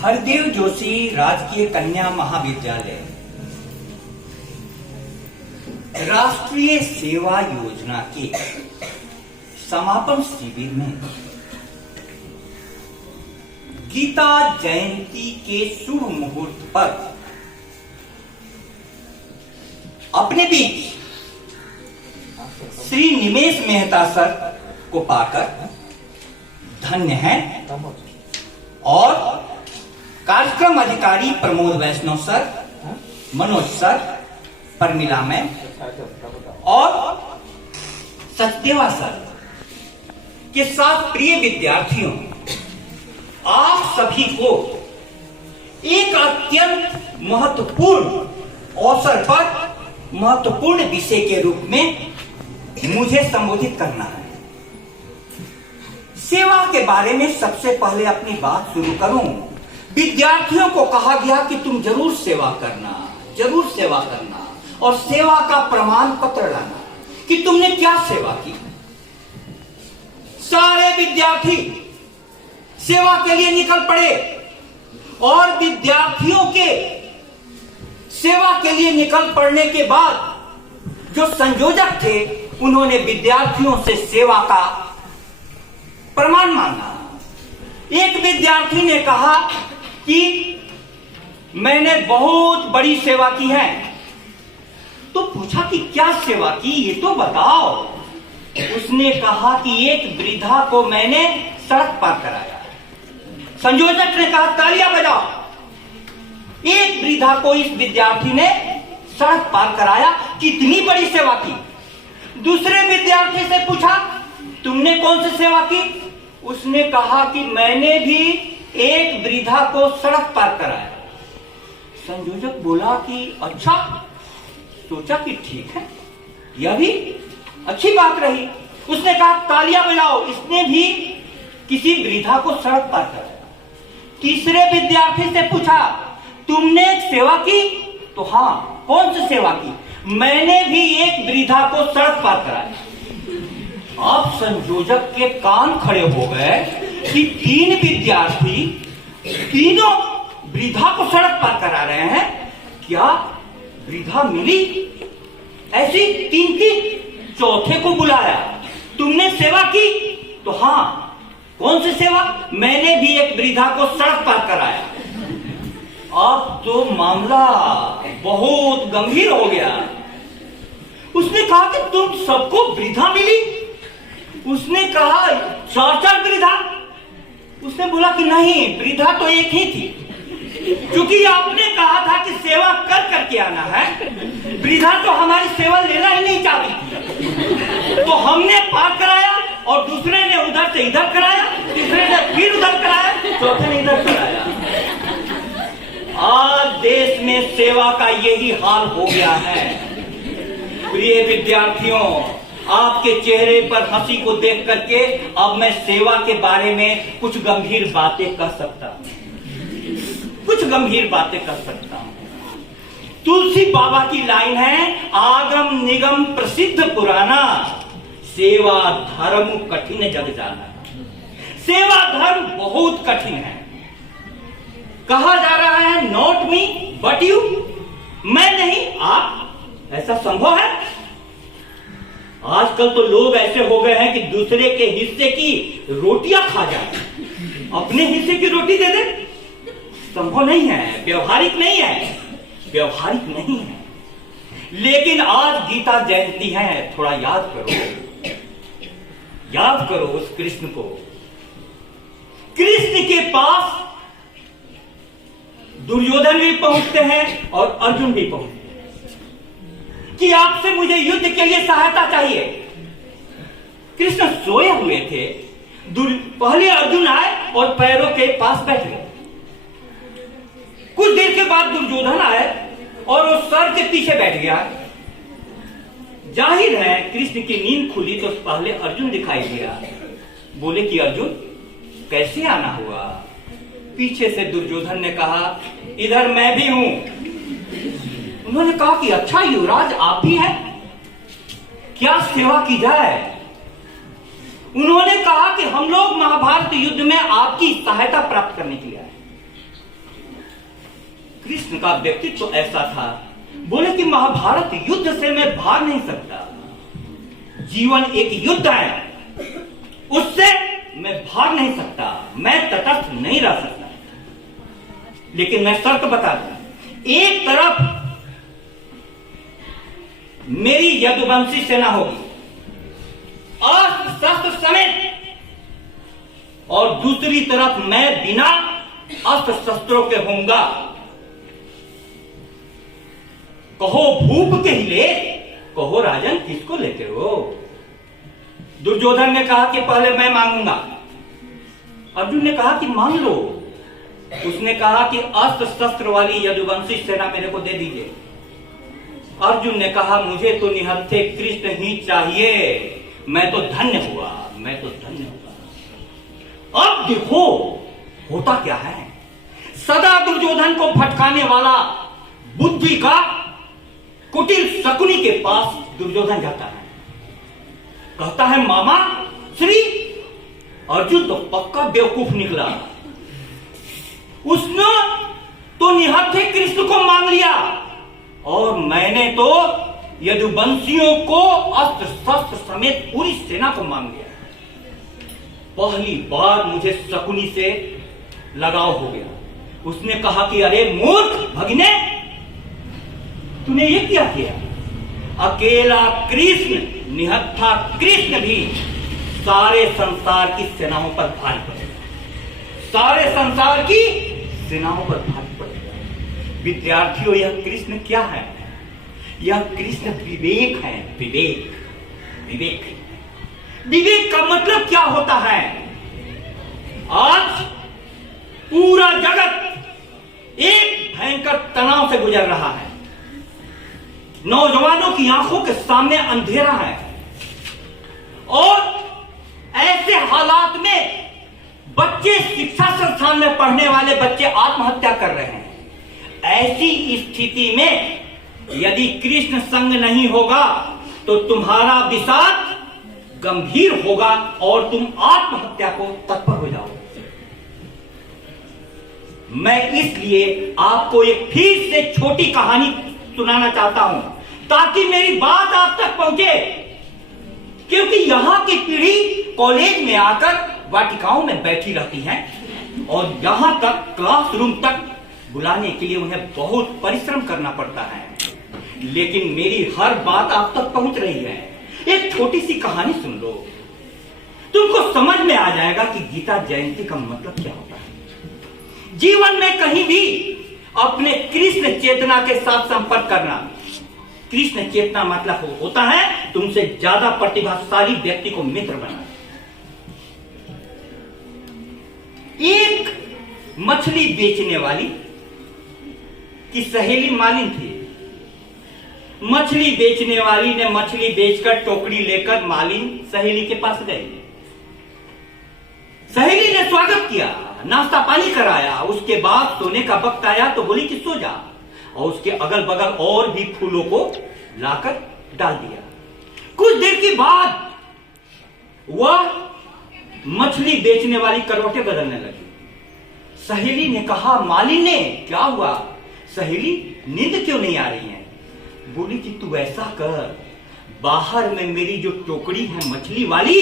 हरदेव जोशी राजकीय कन्या महाविद्यालय राष्ट्रीय सेवा योजना के समापन शिविर में गीता जयंती के शुभ मुहूर्त पर अपने बीच श्री निमेश मेहता सर को पाकर धन्य हैं और कार्यक्रम अधिकारी Pramod Vaishnav sir, Manoj sir, Pramila ma'am और सचदेवा सर के साथ प्रिय विद्यार्थियों, आप सभी को एक अत्यंत महत्वपूर्ण अवसर पर महत्वपूर्ण विषय के रूप में मुझे संबोधित करना है। सेवा के बारे में सबसे पहले अपनी बात शुरू करूं। विद्यार्थियों को कहा गया कि तुम जरूर सेवा करना और सेवा का प्रमाण पत्र लाना कि तुमने क्या सेवा की। सारे विद्यार्थी सेवा के लिए निकल पड़े और विद्यार्थियों के सेवा के लिए निकल पड़ने के बाद जो संयोजक थे उन्होंने विद्यार्थियों से सेवा का प्रमाण मांगा। एक विद्यार्थी ने कहा कि मैंने बहुत बड़ी सेवा की है। तो पूछा कि क्या सेवा की, ये तो बताओ। उसने कहा कि एक वृद्धा को मैंने सड़क पार कराया। संयोजक ने कहा तालियां बजाओ। एक वृद्धा को इस विद्यार्थी ने सड़क पार कराया, कितनी बड़ी सेवा की। दूसरे विद्यार्थी से पूछा तुमने कौन सी सेवा की। उसने कहा कि मैंने भी एक वृद्धा को सड़क पार कराया। संयोजक बोला कि अच्छा, सोचा कि ठीक है, यह भी अच्छी बात रही। उसने कहा तालियां बजाओ, इसने भी किसी वृद्धा को सड़क पार कराया। तीसरे विद्यार्थी से पूछा तुमने एक सेवा की। तो हाँ, कौन सी सेवा की। मैंने भी एक वृद्धा को सड़क पार कराया। अब संयोजक के कान खड़े हो गए कि तीन विद्यार्थी तीनों वृद्धा को सड़क पार करा रहे हैं, क्या वृद्धा मिली। ऐसी तीन की चौथे को बुलाया, तुमने सेवा की। तो हाँ, कौन सी सेवा। मैंने भी एक वृद्धा को सड़क पार कराया। अब तो मामला बहुत गंभीर हो गया। उसने कहा कि तुम सबको वृद्धा मिली। उसने कहा चार वृद्धा। उसने बोला कि नहीं, वृद्धा तो एक ही थी। क्योंकि आपने कहा था कि सेवा कर करके आना है, वृद्धा तो हमारी सेवा लेना ही नहीं चाहती थी। तो हमने पार कराया और दूसरे ने उधर से इधर कराया, तीसरे ने फिर उधर कराया, चौथे ने इधर कराया। आज देश में सेवा का यही हाल हो गया है। प्रिय विद्यार्थियों, आपके चेहरे पर हंसी को देख करके अब मैं सेवा के बारे में कुछ गंभीर बातें कर सकता हूं। तुलसी बाबा की लाइन है, आगम निगम प्रसिद्ध पुराना, सेवा धर्म कठिन जग जाना। सेवा धर्म बहुत कठिन है। कहा जा रहा है नॉट मी बट यू, मैं नहीं आप। ऐसा संभव है। आजकल तो लोग ऐसे हो गए हैं कि दूसरे के हिस्से की रोटियां खा जाए, अपने हिस्से की रोटी दे दे। संभव नहीं है, व्यवहारिक नहीं है। लेकिन आज गीता जयंती है, थोड़ा याद करो उस कृष्ण को। कृष्ण के पास दुर्योधन भी पहुंचते हैं और अर्जुन भी पहुंचते हैं कि आपसे मुझे युद्ध के लिए सहायता चाहिए। कृष्ण सोए हुए थे। पहले अर्जुन आए और पैरों के पास बैठ गए। कुछ देर के बाद दुर्योधन आए और वो सर के पीछे बैठ गया। जाहिर है कृष्ण की नींद खुली तो पहले अर्जुन दिखाई दिया। बोले कि अर्जुन कैसे आना हुआ। पीछे से दुर्योधन ने कहा इधर मैं भी हूं। उन्होंने कहा कि अच्छा युवराज आप भी हैं, क्या सेवा की जाए। उन्होंने कहा कि हम लोग महाभारत युद्ध में आपकी सहायता प्राप्त करने के लिए आए। कृष्ण का व्यक्तित्व तो ऐसा था, बोले कि महाभारत युद्ध से मैं भाग नहीं सकता, जीवन एक युद्ध है, उससे मैं भाग नहीं सकता, मैं तटस्थ नहीं रह सकता। लेकिन मैं शर्त बता दूं, एक तरफ मेरी यदुवंशी सेना होगी अस्त्र शस्त्र समेत, और दूसरी तरफ मैं बिना अस्त्र शस्त्रों के होऊंगा। कहो भूप के हिले, कहो राजन किसको लेते हो। दुर्योधन ने कहा कि पहले मैं मांगूंगा। अर्जुन ने कहा कि मांग लो। उसने कहा कि अस्त्र शस्त्र वाली यदुवंशी सेना मेरे को दे दीजिए। अर्जुन ने कहा मुझे तो निहत्थे कृष्ण ही चाहिए, मैं तो धन्य हुआ, मैं तो धन्य हुआ। अब देखो होता क्या है, सदा दुर्योधन को भटकाने वाला बुद्धि का कुटिल शकुनी के पास दुर्योधन जाता है, कहता है मामा श्री। अर्जुन तो पक्का बेवकूफ निकला, उसने तो निहत्थे कृष्ण को मांग लिया और मैंने तो यदुवंशियों को अस्त्र शस्त्र समेत पूरी सेना को मांग लिया। पहली बार मुझे शकुनी से लगाव हो गया। उसने कहा कि अरे मूर्ख भगिने, तूने ये क्या किया। अकेला कृष्ण, निहत्था कृष्ण भी सारे संसार की सेनाओं पर भारी पड़ेगा, सारे संसार की सेनाओं पर भारी पड़ेगा। विद्यार्थियों, यह कृष्ण क्या है। यह कृष्ण विवेक है। विवेक, विवेक, विवेक का मतलब क्या होता है। आज पूरा जगत एक भयंकर तनाव से गुजर रहा है। नौजवानों की आंखों के सामने अंधेरा है और ऐसे हालात में बच्चे, शिक्षा संस्थान में पढ़ने वाले बच्चे आत्महत्या कर रहे हैं। ऐसी स्थिति में यदि कृष्ण संग नहीं होगा तो तुम्हारा विषाद गंभीर होगा और तुम आत्महत्या को तत्पर हो जाओगे। मैं इसलिए आपको एक फिर से छोटी कहानी सुनाना चाहता हूं ताकि मेरी बात आप तक पहुंचे, क्योंकि यहां की पीढ़ी कॉलेज में आकर वाटिकाओं में बैठी रहती है और यहां तक क्लासरूम तक बुलाने के लिए उन्हें बहुत परिश्रम करना पड़ता है। लेकिन मेरी हर बात आप तक पहुंच रही है। एक छोटी सी कहानी सुन लो, तुमको समझ में आ जाएगा कि गीता जयंती का मतलब क्या होता है। जीवन में कहीं भी अपने कृष्ण चेतना के साथ संपर्क करना। कृष्ण चेतना मतलब होता है तुमसे ज्यादा प्रतिभाशाली व्यक्ति को मित्र बनाना। एक मछली बेचने वाली की सहेली मालिन थी। मछली बेचने वाली ने मछली बेचकर टोकरी लेकर मालिन सहेली के पास गई। सहेली ने स्वागत किया, नाश्ता पानी कराया। उसके बाद सोने का वक्त आया तो बोली कि सो जा, और उसके अगल बगल और भी फूलों को लाकर डाल दिया। कुछ देर के बाद वह मछली बेचने वाली करवटें बदलने लगी। सहेली ने कहा मालिन ने क्या हुआ। सहेली नींद क्यों नहीं आ रही है। बोली कि तू ऐसा कर, बाहर में मेरी जो टोकरी है मछली वाली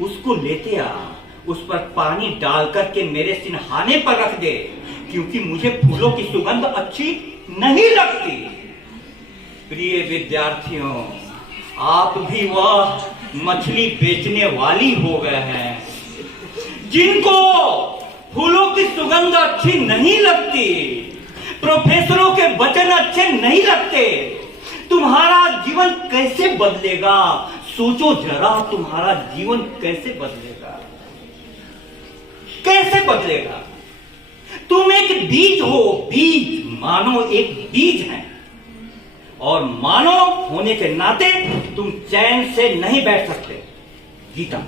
उसको लेते आ, उस पर पानी डाल करके मेरे सिरहाने पर रख दे, क्योंकि मुझे फूलों की सुगंध अच्छी नहीं लगती। प्रिय विद्यार्थियों, आप भी वह मछली बेचने वाली हो गए हैं जिनको फूलों की सुगंध अच्छी नहीं लगती, प्रोफेसरों के वचन अच्छे नहीं लगते। तुम्हारा जीवन कैसे बदलेगा, सोचो जरा, तुम्हारा जीवन कैसे बदलेगा, कैसे बदलेगा। तुम एक बीज हो, बीज मानो एक बीज है, और मानव होने के नाते तुम चैन से नहीं बैठ सकते। गीता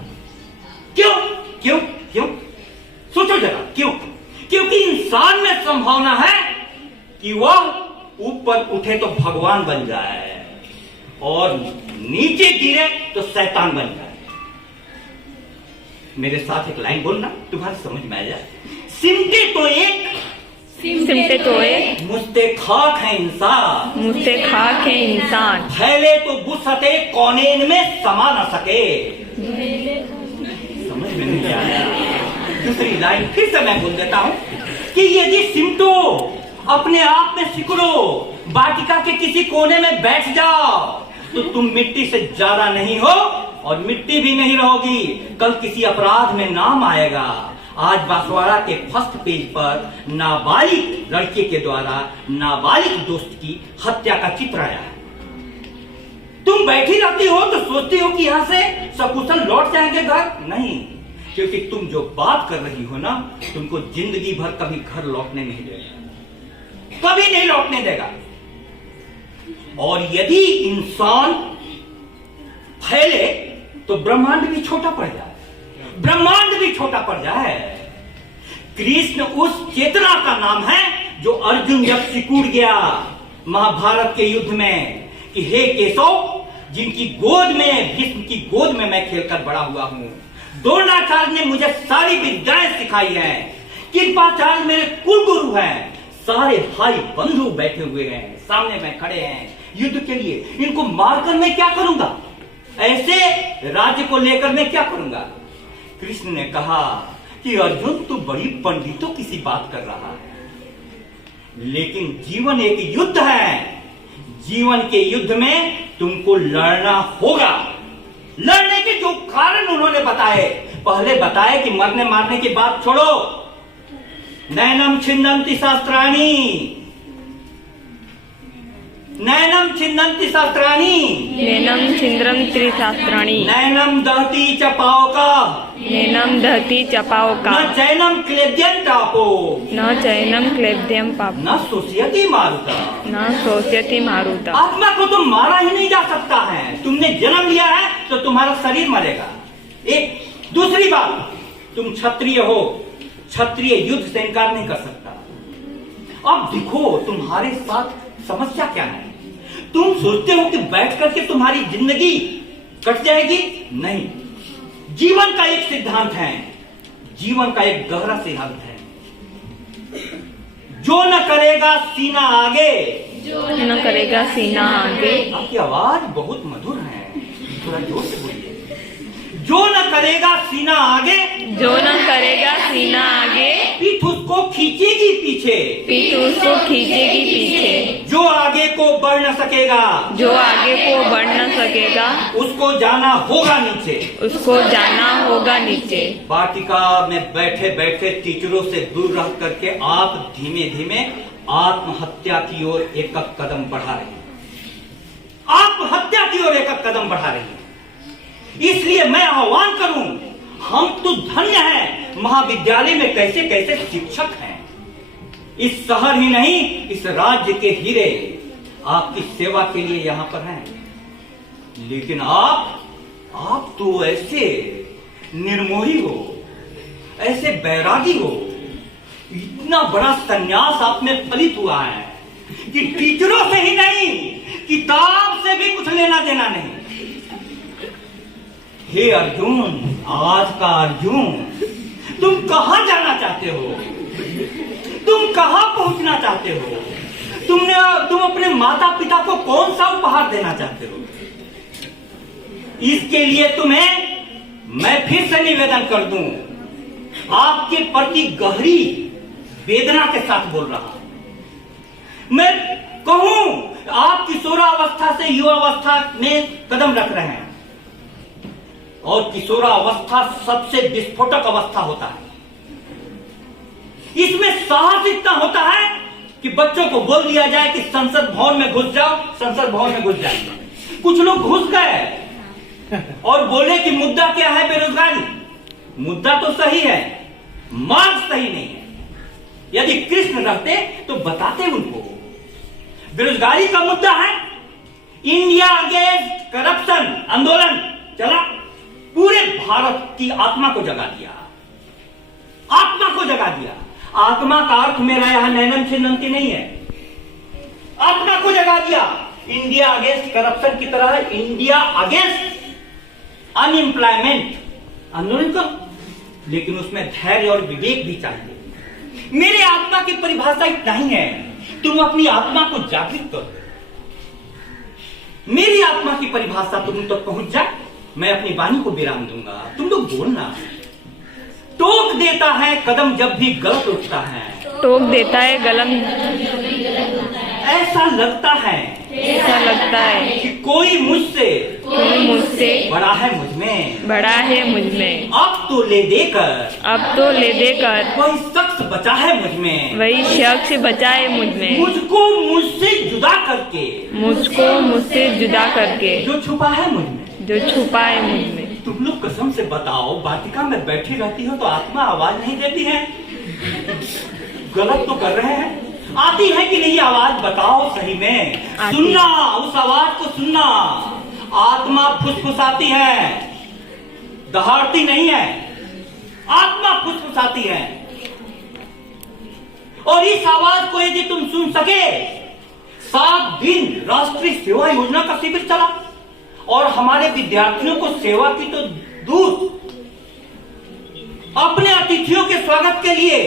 क्यों क्यों क्यों, सोचो जरा क्यों। क्योंकि इंसान में संभावना है कि वह ऊपर उठे तो भगवान बन जाए और नीचे गिरे तो शैतान बन जाए। मेरे साथ एक लाइन बोलना, तुम्हारी समझ में आ जाए। सिमटे तो एक सिमटे तोड़े, मुझसे खाक है इंसान, मुझसे खाक है इंसान, फैले तो बुसते कौनेन में समा न सके। समझ में नहीं आया? दूसरी लाइन फिर से मैं बोल देता हूँ कि यदि सिमटो, अपने आप में सिकुड़ो, वाटिका के किसी कोने में बैठ जाओ, तो तुम मिट्टी से ज्यादा नहीं हो और मिट्टी भी नहीं रहोगी। कल किसी अपराध में नाम आएगा। आज बांसवाड़ा के फर्स्ट पेज पर नाबालिग लड़के के द्वारा नाबालिग दोस्त की हत्या का चित्र आया है। तुम बैठी रहती हो तो सोचती हो कि यहां से सकुशल लौट जाएंगे घर। नहीं, क्योंकि तुम जो बात कर रही हो ना, तुमको जिंदगी भर कभी घर लौटने नहीं देगा, कभी नहीं लौटने देगा। और यदि इंसान फैले तो ब्रह्मांड भी छोटा पड़ जाए, ब्रह्मांड भी छोटा पड़ जाए। कृष्ण उस चेतना का नाम है जो अर्जुन जब सिकुड़ गया महाभारत के युद्ध में कि हे केशव, जिनकी गोद में, भीष्म की गोद में मैं खेलकर बड़ा हुआ हूं, द्रोणाचार्य ने मुझे सारी विद्याएं सिखाई हैं, कृपाचार्य मेरे कुल गुरु हैं, सारे भाई बंधु बैठे हुए हैं, सामने में खड़े हैं युद्ध के लिए, इनको मारकर मैं क्या करूंगा? ऐसे राज्य को लेकर मैं क्या करूंगा? कृष्ण ने कहा कि अर्जुन, तू बड़ी पंडितों की सी बात कर रहा है, लेकिन जीवन एक युद्ध है। जीवन के युद्ध में तुमको लड़ना होगा। लड़ने के जो कारण उन्होंने बताए, पहले बताए कि मरने मारने की बात छोड़ो। नैनम छिन्नन्ति शास्त्राणि, नैनम छिन्नन्ति शास्त्राणि, नैनम छिन्द्रन्ति शास्त्राणि, नैनम दहति च पावका, नैनम दहति च पावका, न चैनम क्लेद्यं टापो, न चैनम क्लेद्यं पापो, न शोष्यति मारुता, न शोष्यति मारुता। आत्मा को तो मारा ही नहीं जा सकता है। तुमने जन्म लिया है तो तुम्हारा शरीर मरेगा। एक दूसरी बात, तुम क्षत्रिय हो, क्षत्रिय युद्ध से इनकार नहीं कर सकता। अब देखो तुम्हारे साथ समस्या क्या है। तुम सोचते हो कि बैठ करके तुम्हारी जिंदगी कट जाएगी? नहीं, जीवन का एक सिद्धांत है, जीवन का एक गहरा सिद्धांत है, जो न करेगा सीना आगे, जो न करेगा सीना आगे। आपकी आवाज बहुत मधुर है, थोड़ा जोर से बोलिए। जो न करेगा सीना आगे, जो न करेगा सीना आगे, पीठ उसको खींचेगी पीछे, पीठ उसको खींचेगी पीछे। जो आगे को बढ़ न सकेगा, जो आगे को बढ़ न सकेगा, उसको जाना होगा नीचे, उसको जाना होगा नीचे। वाटिका में बैठे बैठे टीचरों से दूर रह करके आप धीमे धीमे आत्महत्या की ओर एक कदम बढ़ा रहे हैं, आत्महत्या की ओर एक कदम बढ़ा रही है। इसलिए मैं आह्वान करूं, हम तो धन्य हैं, महाविद्यालय में कैसे कैसे शिक्षक हैं। इस शहर ही नहीं, इस राज्य के हीरे आपकी सेवा के लिए यहां पर हैं। लेकिन आप तो ऐसे निर्मोही हो, ऐसे बैरागी हो, इतना बड़ा संन्यास आप में फलित हुआ है कि टीचरों से ही नहीं, किताब से भी कुछ लेना देना नहीं। हे अर्जुन, आज का अर्जुन, तुम कहां जाना चाहते हो? तुम कहां पहुंचना चाहते हो? तुम अपने माता पिता को कौन सा उपहार देना चाहते हो? इसके लिए तुम्हें मैं फिर से निवेदन कर दूं, आपके प्रति गहरी वेदना के साथ बोल रहा हूं। मैं कहूं, आप किशोरावस्था से युवावस्था में कदम रख रहे हैं, और किशोरावस्था सबसे विस्फोटक अवस्था होता है। इसमें साहस इतना होता है कि बच्चों को बोल दिया जाए कि संसद भवन में घुस जाओ, संसद भवन में घुस जाएंगे। कुछ लोग घुस गए और बोले कि मुद्दा क्या है? बेरोजगारी। मुद्दा तो सही है, मार्ग सही नहीं है। यदि कृष्ण रहते तो बताते उनको। बेरोजगारी का मुद्दा है, इंडिया अगेंस्ट करप्शन आंदोलन चला, पूरे भारत की आत्मा को जगा दिया, आत्मा को जगा दिया। आत्मा का अर्थ मेरा यहां नैनम छिन्नन्ति नहीं है, आत्मा को जगा दिया। इंडिया अगेंस्ट करप्शन की तरह है, इंडिया अगेंस्ट अनएम्प्लॉयमेंट आंदोलन करो, लेकिन उसमें धैर्य और विवेक भी चाहिए। मेरे आत्मा की परिभाषा इतना ही है, तुम अपनी आत्मा को जागृत करो। मेरी आत्मा की परिभाषा तुम तक पहुंच जाए, मैं अपनी वाणी को विराम दूंगा, तुम लोग बोलना। टोक देता है कदम जब भी गलत उठता है, टोक देता है गलम, ऐसा लगता है कि कोई मुझसे बड़ा है मुझ में, अब तो ले देकर वही शख्स बचा है मुझ में, मुझको मुझसे जुदा करके जो छुपा है मुझ में। तुम लोग कसम से बताओ, वाटिका में बैठी रहती हो तो आत्मा आवाज नहीं देती है? गलत तो कर रहे हैं। आती है कि नहीं आवाज, बताओ सही में। सुनना, उस आवाज को सुनना। आत्मा फुसफुसाती है, दहाड़ती नहीं है। आत्मा फुसफुसाती है। और इस आवाज को यदि तुम सुन सके, 7 दिन राष्ट्रीय सेवा योजना का शिविर चला और हमारे विद्यार्थियों को सेवा की तो दूर, अपने अतिथियों के स्वागत के लिए,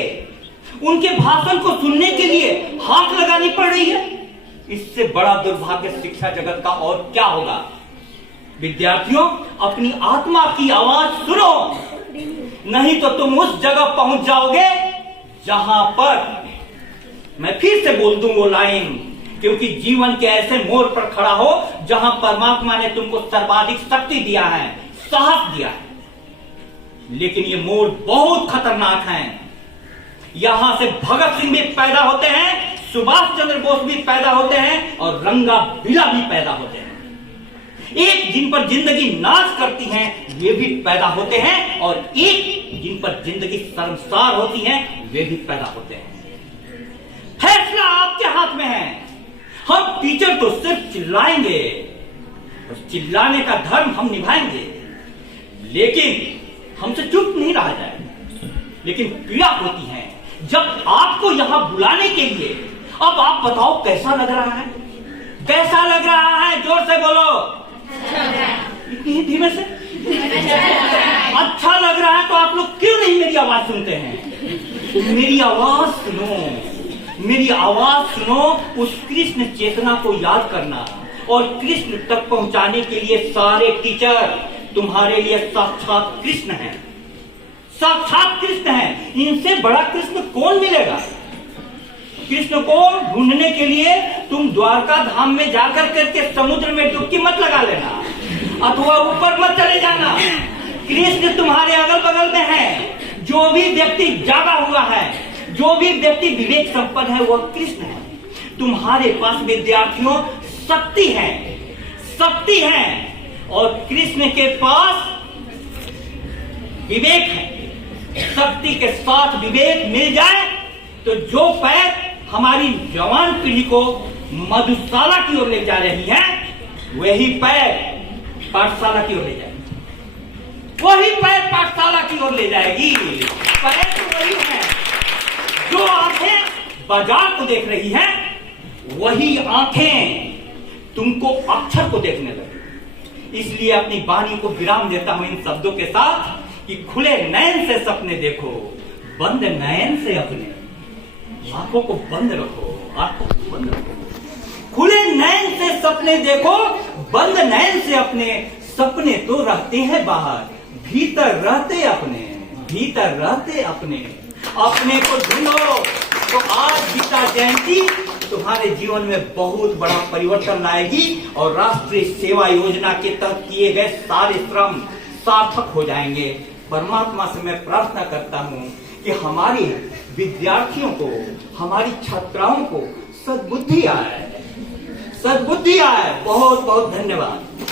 उनके भाषण को सुनने के लिए हाथ लगानी पड़ रही है। इससे बड़ा दुर्भाग्य शिक्षा जगत का और क्या होगा? विद्यार्थियों, अपनी आत्मा की आवाज सुनो, नहीं तो तुम उस जगह पहुंच जाओगे जहां पर, मैं फिर से बोल दूं वो लाइन, क्योंकि जीवन के ऐसे मोड़ पर खड़ा हो जहां परमात्मा ने तुमको सर्वाधिक शक्ति दिया है, साहस दिया है, लेकिन ये मोड़ बहुत खतरनाक है। यहां से भगत सिंह भी पैदा होते हैं, सुभाष चंद्र बोस भी पैदा होते हैं और रंगा बिला भी पैदा होते हैं। एक जिन पर जिंदगी नाश करती है वे भी पैदा होते हैं, और एक जिन पर जिंदगी शर्मसार होती है वे भी पैदा होते हैं। फैसला आपके हाथ में है। हम टीचर तो सिर्फ चिल्लाएंगे और चिल्लाने का धर्म हम निभाएंगे, लेकिन हमसे चुप नहीं रहा जाएगा। लेकिन पीड़ा होती है जब आपको यहां बुलाने के लिए, अब आप बताओ कैसा लग रहा है? कैसा लग रहा है? जोर से बोलो। इतनी धीमे से? अच्छा लग रहा है तो आप लोग क्यों नहीं मेरी आवाज सुनते हैं? मेरी आवाज सुनो, मेरी आवाज सुनो। उस कृष्ण चेतना को याद करना, और कृष्ण तक पहुंचाने के लिए सारे टीचर तुम्हारे लिए साक्षात कृष्ण हैं, साक्षात कृष्ण हैं। इनसे बड़ा कृष्ण कौन मिलेगा? कृष्ण को ढूंढने के लिए तुम द्वारका धाम में जाकर करके समुद्र में डुबकी मत लगा लेना, अथवा ऊपर मत चले जाना। कृष्ण तुम्हारे अगल बगल में है। जो भी व्यक्ति जागा हुआ है, जो भी व्यक्ति विवेक संपन्न है, वह कृष्ण है। तुम्हारे पास विद्यार्थियों शक्ति है, शक्ति है, और कृष्ण के पास विवेक है। शक्ति के साथ विवेक मिल जाए तो जो पैर हमारी जवान पीढ़ी को मधुशाला की ओर ले जा रही है, वही पैर पाठशाला की ओर ले जाएगी। वही पैर पाठशाला की ओर ले जाएगी। पैर तो वही है। जो आंखें बाजार को देख रही हैं, वही आंखें तुमको अक्षर को देखने लगी। इसलिए अपनी वाणी को विराम देता हूं इन शब्दों के साथ कि खुले नयन से सपने देखो, बंद नयन से अपने आंखों को बंद रखो, आंखों को बंद रखो। खुले नयन से सपने देखो, बंद नयन से अपने सपने तो रहते हैं बाहर, भीतर रहते अपने, भीतर रहते अपने। अपने को ढूंढो। तो आज गीता जयंती तुम्हारे जीवन में बहुत बड़ा परिवर्तन लाएगी, और राष्ट्रीय सेवा योजना के तहत किए गए सारे श्रम सार्थक हो जाएंगे। परमात्मा से मैं प्रार्थना करता हूँ कि हमारी विद्यार्थियों को, हमारी छात्राओं को सद्बुद्धि आए, सद्बुद्धि आए। बहुत बहुत धन्यवाद।